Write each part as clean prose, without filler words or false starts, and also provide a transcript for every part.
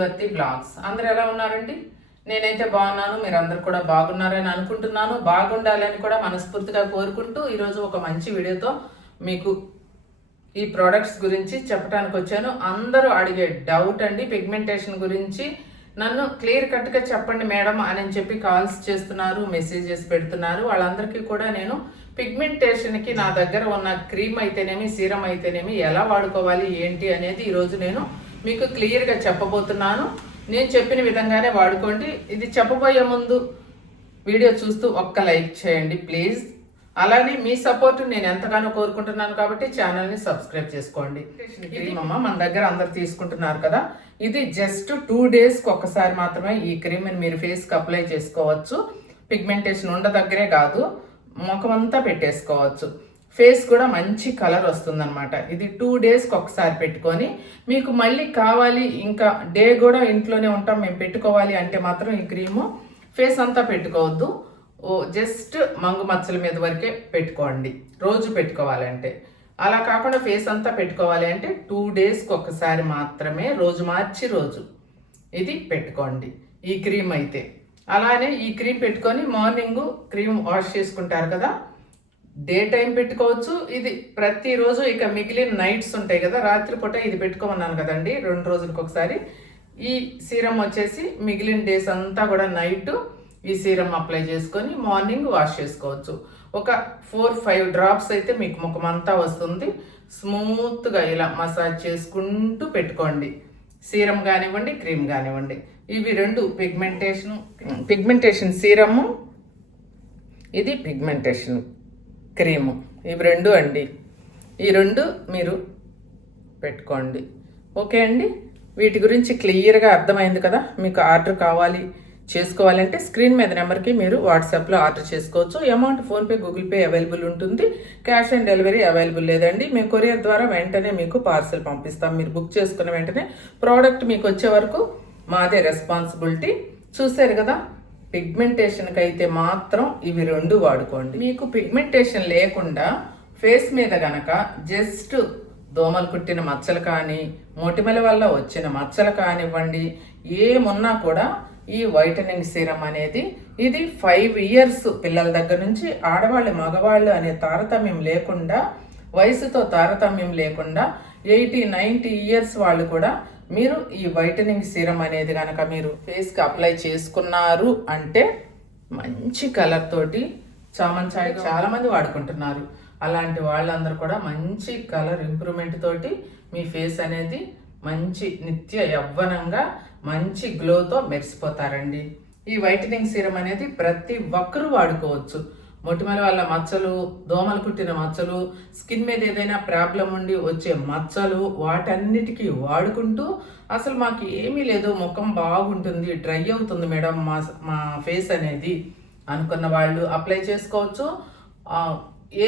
Pulivarthi blogs. అందరు ఎలా ఉన్నారండి? నేనైతే బాగున్నాను, మీరందరూ కూడా బాగున్నారని అనుకుంటున్నాను. బాగుండాలని కూడా మనస్ఫూర్తిగా కోరుకుంటూ ఈరోజు ఒక మంచి వీడియోతో మీకు ఈ ప్రోడక్ట్స్ గురించి చెప్పడానికి వచ్చాను. అందరూ అడిగే డౌట్ అండి, పిగ్మెంటేషన్ గురించి నన్ను క్లియర్ కట్గా చెప్పండి మేడం అని చెప్పి కాల్స్ చేస్తున్నారు, మెసేజెస్ పెడుతున్నారు. వాళ్ళందరికీ కూడా నేను పిగ్మెంటేషన్కి నా దగ్గర ఉన్న క్రీమ్ అయితేనేమి, సీరం అయితేనేమి ఎలా వాడుకోవాలి ఏంటి అనేది ఈరోజు నేను మీకు క్లియర్గా చెప్పబోతున్నాను. నేను చెప్పిన విధంగానే వాడుకోండి. ఇది చెప్పబోయే ముందు వీడియో చూస్తూ ఒక్క లైక్ చేయండి ప్లీజ్. అలానే మీ సపోర్ట్ నేను ఎంతగానో కోరుకుంటున్నాను కాబట్టి ఛానల్ని సబ్స్క్రైబ్ చేసుకోండి. క్రీమ్ అమ్మ మన దగ్గర అందరు తీసుకుంటున్నారు కదా, ఇది జస్ట్ 2 డేస్కి ఒక్కసారి మాత్రమే ఈ క్రీమ్ని మీరు ఫేస్కి అప్లై చేసుకోవచ్చు. పిగ్మెంటేషన్ ఉండ దగ్గరే కాదు, ముఖం అంతా పెట్టేసుకోవచ్చు. ఫేస్ కూడా మంచి కలర్ వస్తుందన్నమాట. ఇది 2 డేస్కి ఒకసారి పెట్టుకొని, మీకు మళ్ళీ కావాలి ఇంకా డే కూడా ఇంట్లోనే ఉంటాం మేము పెట్టుకోవాలి అంటే మాత్రం ఈ క్రీము ఫేస్ అంతా పెట్టుకోవద్దు, జస్ట్ మంగు మచ్చల మీద వరకే పెట్టుకోండి రోజు పెట్టుకోవాలంటే. అలా కాకుండా ఫేస్ అంతా పెట్టుకోవాలి అంటే 2 డేస్కి ఒకసారి మాత్రమే, రోజు మార్చి రోజు ఇది పెట్టుకోండి ఈ క్రీమ్ అయితే. అలానే ఈ క్రీమ్ పెట్టుకొని మార్నింగ్ క్రీమ్ వాష్ చేసుకుంటారు కదా, డే టైం పెట్టుకోవచ్చు. ఇది ప్రతిరోజు ఇక మిగిలిన నైట్స్ ఉంటాయి కదా, రాత్రిపూట ఇది పెట్టుకోమన్నాను కదండి 2 రోజులకు ఒకసారి. ఈ సీరం వచ్చేసి మిగిలిన డేస్ అంతా కూడా నైట్ ఈ సీరం అప్లై చేసుకొని మార్నింగ్ వాష్ చేసుకోవచ్చు. ఒక 4-5 డ్రాప్స్ అయితే మీకు ముఖం అంతా వస్తుంది. స్మూత్గా ఇలా మసాజ్ చేసుకుంటూ పెట్టుకోండి, సీరం కానివ్వండి క్రీమ్ కానివ్వండి. ఇవి 2 పిగ్మెంటేషన్ సీరము, ఇది పిగ్మెంటేషన్ క్రీము, ఇవి 2 అండి. ఈ 2 మీరు పెట్టుకోండి. ఓకే అండి, వీటి గురించి క్లియర్గా అర్థమైంది కదా. మీకు ఆర్డర్ కావాలి చేసుకోవాలంటే స్క్రీన్ మీద నెంబర్కి మీరు వాట్సాప్లో ఆర్డర్ చేసుకోవచ్చు. Amount PhonePe, Google pay available ఉంటుంది. క్యాష్ ఆన్ డెలివరీ అవైలబుల్ లేదండి. మేము కొరియర్ ద్వారా వెంటనే మీకు పార్సల్ పంపిస్తాం. మీరు బుక్ చేసుకున్న వెంటనే ప్రోడక్ట్ మీకు వచ్చే వరకు మాదే రెస్పాన్సిబిలిటీ. చూసారు కదా, పిగ్మెంటేషన్కి అయితే మాత్రం ఇవి 2 వాడుకోండి. మీకు పిగ్మెంటేషన్ లేకుండా ఫేస్ మీద గనక జస్ట్ దోమలు కుట్టిన మచ్చలు కానీ, మొటిమల వల్ల వచ్చిన మచ్చలు కానివ్వండి, ఏమున్నా కూడా ఈ వైటనింగ్ సీరం అనేది ఇది 5 ఇయర్స్ పిల్లల దగ్గర నుంచి ఆడవాళ్ళు మగవాళ్ళు అనే తారతమ్యం లేకుండా, వయసుతో తారతమ్యం లేకుండా 80-90 ఇయర్స్ వాళ్ళు కూడా మీరు ఈ వైటనింగ్ సీరం అనేది కనుక మీరు ఫేస్కి అప్లై చేసుకున్నారు అంటే మంచి కలర్ తోటి చామన్ చాయ్ చాలామంది వాడుకుంటున్నారు. అలాంటి వాళ్ళందరూ కూడా మంచి కలర్ ఇంప్రూవ్మెంట్ తోటి మీ ఫేస్ అనేది మంచి నిత్య యవ్వనంగా మంచి గ్లోతో మెరిసిపోతారండి. ఈ వైటనింగ్ సీరం అనేది ప్రతి ఒక్కరూ వాడుకోవచ్చు. మొటిమల వల్ల మచ్చలు, దోమలు కుట్టిన మచ్చలు, స్కిన్ మీద ఏదైనా ప్రాబ్లం ఉండి వచ్చే మచ్చలు, వాటన్నిటికీ వాడుకుంటూ అసలు మాకు ఏమీ లేదు, ముఖం బాగుంటుంది, డ్రై అవుతుంది మేడం మా ఫేస్ అనేది అనుకున్న వాళ్ళు అప్లై చేసుకోవచ్చు.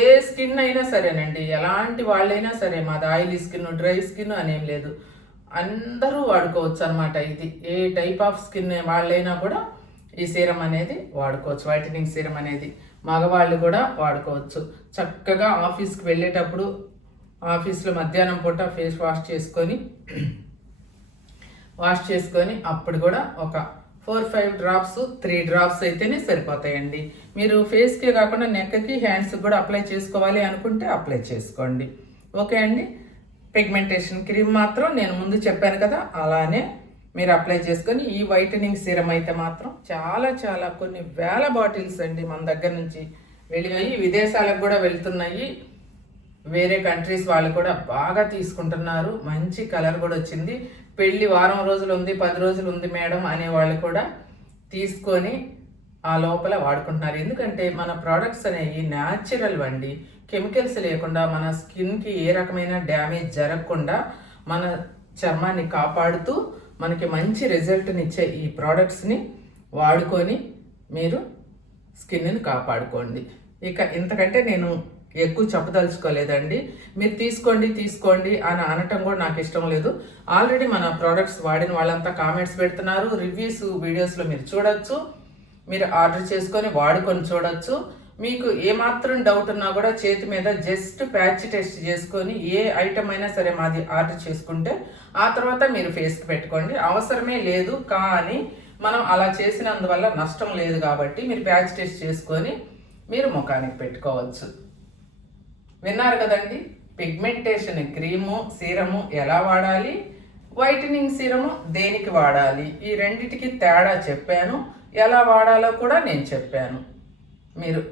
ఏ స్కిన్ అయినా సరేనండి, ఎలాంటి వాళ్ళైనా సరే, మాది ఆయిలీ స్కిన్, డ్రై స్కిన్ అనేం లేదు, అందరూ వాడుకోవచ్చు అనమాట. ఇది ఏ టైప్ ఆఫ్ స్కిన్ వాళ్ళైనా కూడా ఈ సీరం అనేది వాడుకోవచ్చు. వైటనింగ్ సీరం అనేది మగవాళ్ళు కూడా వాడుకోవచ్చు. చక్కగా ఆఫీస్కి వెళ్ళేటప్పుడు ఆఫీస్లో మధ్యాహ్నం పూట ఫేస్ వాష్ చేసుకొని అప్పుడు కూడా ఒక 4-5 డ్రాప్స్, 3 డ్రాప్స్ అయితేనే సరిపోతాయండి. మీరు ఫేస్కి కాకుండా నెక్కి, హ్యాండ్స్కి కూడా అప్లై చేసుకోవాలి అనుకుంటే అప్లై చేసుకోండి. ఓకే అండి, పిగ్మెంటేషన్ క్రీమ్ మాత్రం నేను ముందు చెప్పాను కదా, అలానే మీరు అప్లై చేసుకొని ఈ వైటనింగ్ సీరం అయితే మాత్రం చాలా కొన్ని వేల బాటిల్స్ అండి మన దగ్గర నుంచి వెళ్ళినాయి, విదేశాలకు కూడా వెళ్తున్నాయి. వేరే కంట్రీస్ వాళ్ళు కూడా బాగా తీసుకుంటున్నారు. మంచి కలర్ కూడా వచ్చింది. పెళ్ళి వారం రోజులు ఉంది, 10 రోజులు ఉంది మేడం అనే వాళ్ళు కూడా తీసుకొని ఆ లోపల వాడుకుంటున్నారు. ఎందుకంటే మన ప్రోడక్ట్స్ అనేవి న్యాచురల్ అండి, కెమికల్స్ లేకుండా మన స్కిన్కి ఏ రకమైన డ్యామేజ్ జరగకుండా మన చర్మాన్ని కాపాడుతూ మనకి మంచి రిజల్ట్నిచ్చే ఈ ప్రోడక్ట్స్ని వాడుకొని మీరు స్కిన్ని కాపాడుకోండి. ఇక ఇంతకంటే నేను ఎక్కువ చెప్పదలుచుకోలేదండి. మీరు తీసుకోండి అని అనటం కూడా నాకు ఇష్టం లేదు. ఆల్రెడీ మన ప్రోడక్ట్స్ వాడిన వాళ్ళంతా కామెంట్స్ పెడుతున్నారు, రివ్యూస్ వీడియోస్లో మీరు చూడొచ్చు. మీరు ఆర్డర్ చేసుకొని వాడుకొని చూడొచ్చు. మీకు ఏమాత్రం డౌట్ ఉన్నా కూడా చేతి మీద జస్ట్ ప్యాచ్ టెస్ట్ చేసుకొని ఏ ఐటమ్ అయినా సరే మాది ఆర్డర్ చేసుకుంటే ఆ తర్వాత మీరు ఫేస్కి పెట్టుకోండి. అవసరమే లేదు, కానీ మనం అలా చేసినందువల్ల నష్టం లేదు కాబట్టి మీరు ప్యాచ్ టెస్ట్ చేసుకొని మీరు ముఖానికి పెట్టుకోవచ్చు. విన్నారు కదండి, పిగ్మెంటేషన్ క్రీము సీరము ఎలా వాడాలి, వైటనింగ్ సీరము దేనికి వాడాలి, ఈ రెండిటికి తేడా చెప్పాను. ఎలా వాడాలో కూడా నేను చెప్పాను. మీరు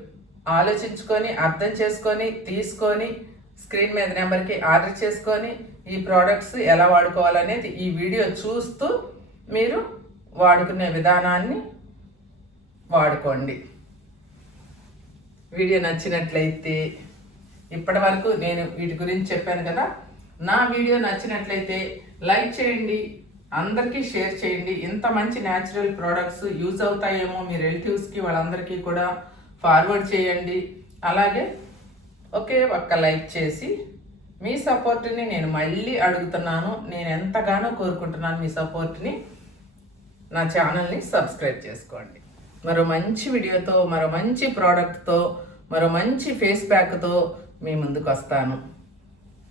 ఆలోచించుకొని అర్థం చేసుకొని తీసుకొని స్క్రీన్ మీద నెంబర్కి ఆర్డర్ చేసుకొని ఈ ప్రోడక్ట్స్ ఎలా వాడుకోవాలనేది ఈ వీడియో చూస్తూ మీరు వాడుకునే విధానాన్ని వాడుకోండి. వీడియో నచ్చినట్లయితే, ఇప్పటి వరకు నేను వీటి గురించి చెప్పాను కదా, నా వీడియో నచ్చినట్లయితే లైక్ చేయండి, అందరికీ షేర్ చేయండి. ఇంత మంచి న్యాచురల్ ప్రోడక్ట్స్ యూజ్ అవుతాయేమో మీ రిలేటివ్స్కి వాళ్ళందరికీ కూడా ఫార్వర్డ్ చేయండి. అలాగే ఒకే ఒక్క లైక్ చేసి మీ సపోర్ట్ని నేను మళ్ళీ అడుగుతున్నాను. నేను ఎంతగానో కోరుకుంటున్నాను మీ సపోర్ట్ని. నా ఛానల్ని సబ్స్క్రైబ్ చేసుకోండి. మరో మంచి వీడియోతో, మరో మంచి ప్రోడక్ట్తో, మరో మంచి ఫేస్ ప్యాక్తో మీ ముందుకు వస్తాను.